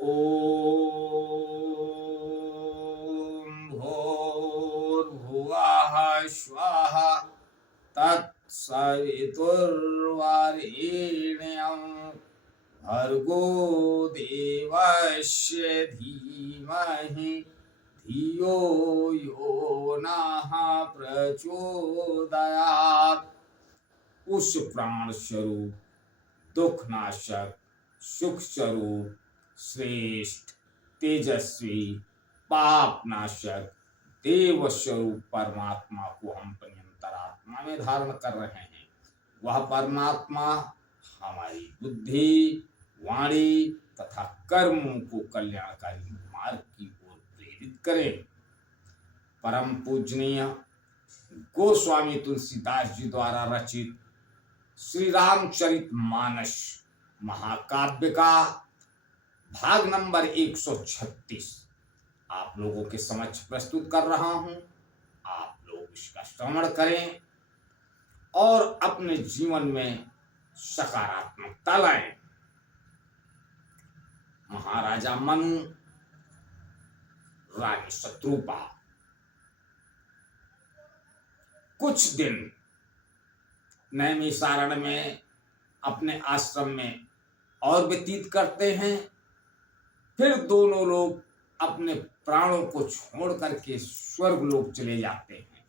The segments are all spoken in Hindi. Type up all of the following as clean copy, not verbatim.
ॐ भूर्भुवः स्वः तत्सवितुर्वरेण्यं भर्गो देवस्य धीमहि धियो यो नः प्रचोदयात्। उस प्राण स्वरूप, दुखनाशक, सुख स्वरूप, श्रेष्ठ, तेजस्वी, पापनाशक, देव स्वरूप परमात्मा को हम अपनी अंतरात्मा में धारण कर रहे हैं। वह परमात्मा हमारी बुद्धि, वाणी तथा कर्मों को कल्याणकारी मार्ग की ओर प्रेरित करें। परम पूजनीय गोस्वामी तुलसीदास जी द्वारा रचित श्री रामचरितमानस महाकाव्य का भाग नंबर 136 आप लोगों के समक्ष प्रस्तुत कर रहा हूं। आप लोग इसका श्रवण करें और अपने जीवन में सकारात्मकता लाएं। महाराजा मनु, रानी शत्रुपा कुछ दिन नैमिषारण्य में अपने आश्रम में और व्यतीत करते हैं। फिर दोनों लोग अपने प्राणों को छोड़ करके स्वर्ग लोक चले जाते हैं।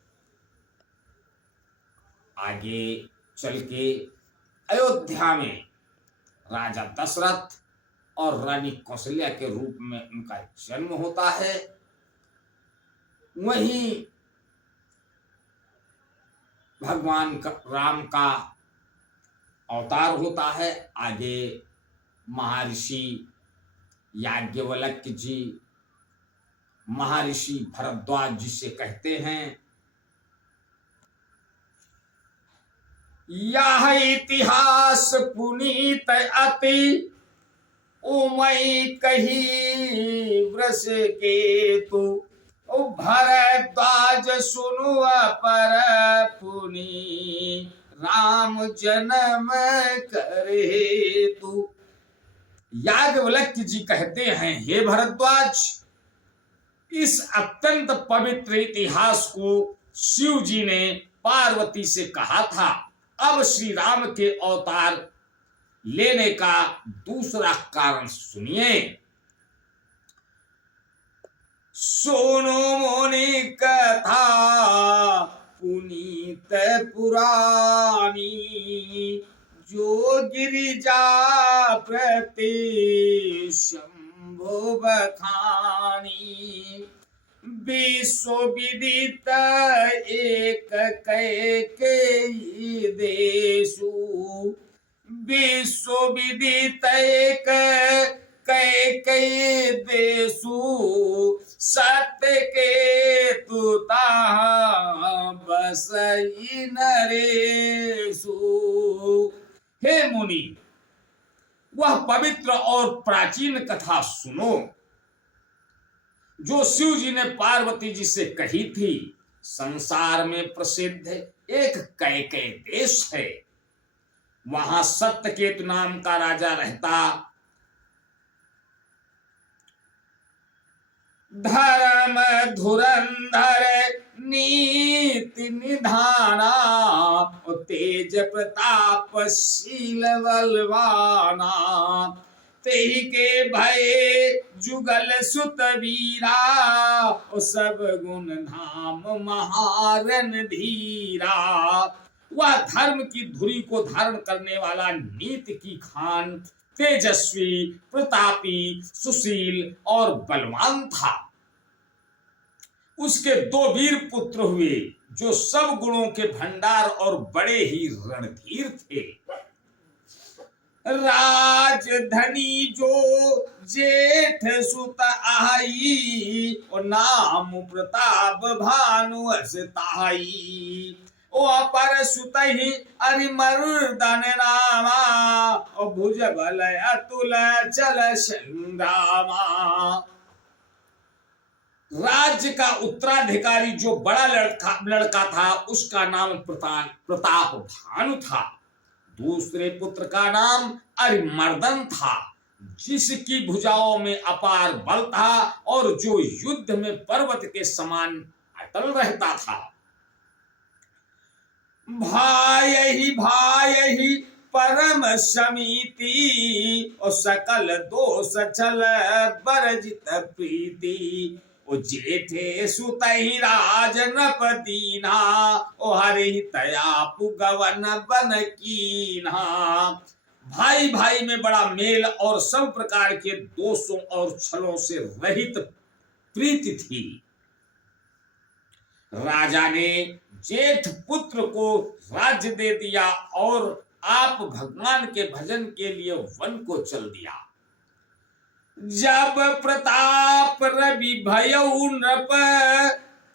आगे चल के अयोध्या में राजा दशरथ और रानी कौशल्या के रूप में उनका जन्म होता है। वहीं भगवान राम का अवतार होता है। आगे महर्षि याज्ञवल्क्य जी, महर्षि भरद्वाज जी से कहते हैं, यह इतिहास पुनीत अति उमई कही वृष केतु भरद्वाज सुनु पर पुनि राम जन्म करे तू। याज्ञवल्क्य जी कहते हैं, हे भरद्वाज, इस अत्यंत पवित्र इतिहास को शिव जी ने पार्वती से कहा था। अब श्री राम के अवतार लेने का दूसरा कारण सुनिए। सोनो मोनि कथा पुनीत पुरानी जो गिरिजा प्रति शंभो बखानी विश्व विदित एक कैकेयी देशु विश्व विदित एक कैकेयी देशु सत्य के तुता बसई नरेशु। हे मुनि, वह पवित्र और प्राचीन कथा सुनो जो शिव जी ने पार्वती जी से कही थी। संसार में प्रसिद्ध एक कैकेयी देश है। वहां सत्यकेतु नाम का राजा रहता। धर्म धुरंधर नीति निधाना तेज प्रताप शील बलवाना तेहि के भय जुगल सुत वीरा सब गुण धाम महारन धीरा। वह धर्म की धुरी को धारण करने वाला, नीति की खान, तेजस्वी, प्रतापी, सुशील और बलवान था। उसके दो वीर पुत्र हुए जो सब गुणों के भंडार और बड़े ही रणधीर थे। राजधनी जो जेठ सुत आई और नाम प्रताप भानु असताई ओ अपर सुत ही अरिमर्दन नामा और भुज बल अतुल चल संग्रामा। राज्य का उत्तराधिकारी जो बड़ा लड़का था उसका नाम प्रताप भानु था। दूसरे पुत्र का नाम अरिमर्दन था। जिसकी भुजाओं में अपार बल था और जो युद्ध में पर्वत के समान अटल रहता था। भाई ही परम समीति और सकल दोष छल बरजित प्रीति। ओ जेठे सुतहि राज नप दीना ओ हरि तया पुगवन बन कीना। भाई भाई में बड़ा मेल और सब प्रकार के दोषों और छलों से रहित प्रीति थी। राजा ने जेठ पुत्र को राज्य दे दिया और आप भगवान के भजन के लिए वन को चल दिया। जब प्रताप रवि भयउ नृप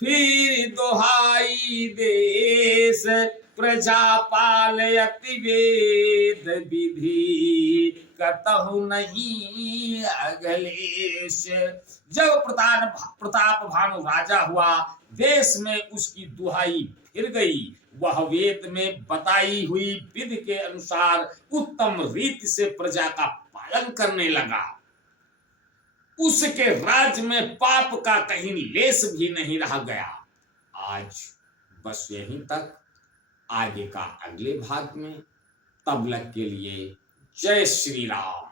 फिर दोहाई देश प्रजा पालयति वेद विधि कतहु नहीं अगलेश। जब प्रताप भानु राजा हुआ, देश में उसकी दुहाई फिर गई। वह वेद में बताई हुई विधि के अनुसार उत्तम रीति से प्रजा का पालन करने लगा। उसके राज्य में पाप का कहीं लेस भी नहीं रह गया। आज बस यहीं तक, आगे का अगले भाग में। तब तक के लिए जय श्री राम।